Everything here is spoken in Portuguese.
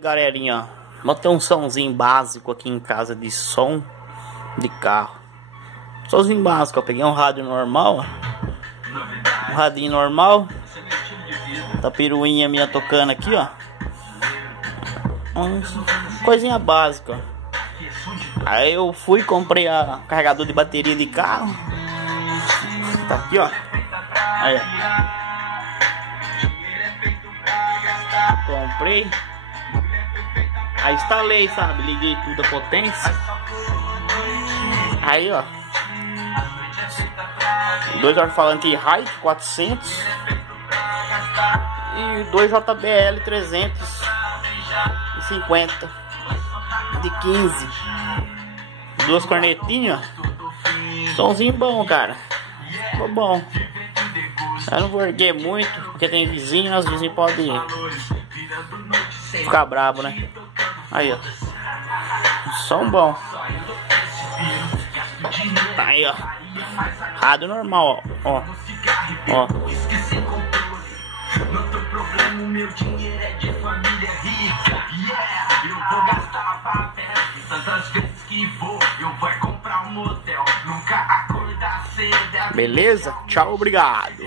Galerinha, botei um somzinho básico aqui em casa de som de carro. Somzinho básico, eu peguei um rádio normal, um radinho normal, da piruinha minha tocando aqui, ó. Coisinha básica. Aí eu fui, comprei a carregador de bateria de carro. Tá aqui, ó. Aí, comprei. Aí instalei, sabe? Liguei tudo a potência. Aí, ó, dois alto-falante Hike 400 e dois JBL 350 de 15. Duas cornetinhas. Somzinho bom, cara. Ficou bom. Eu não vou erguer muito, porque tem vizinho, às vezes pode ficar brabo, né? Aí, ó, som bom. Aí, ó, rádio normal, ó, ó. Beleza? Tchau, obrigado.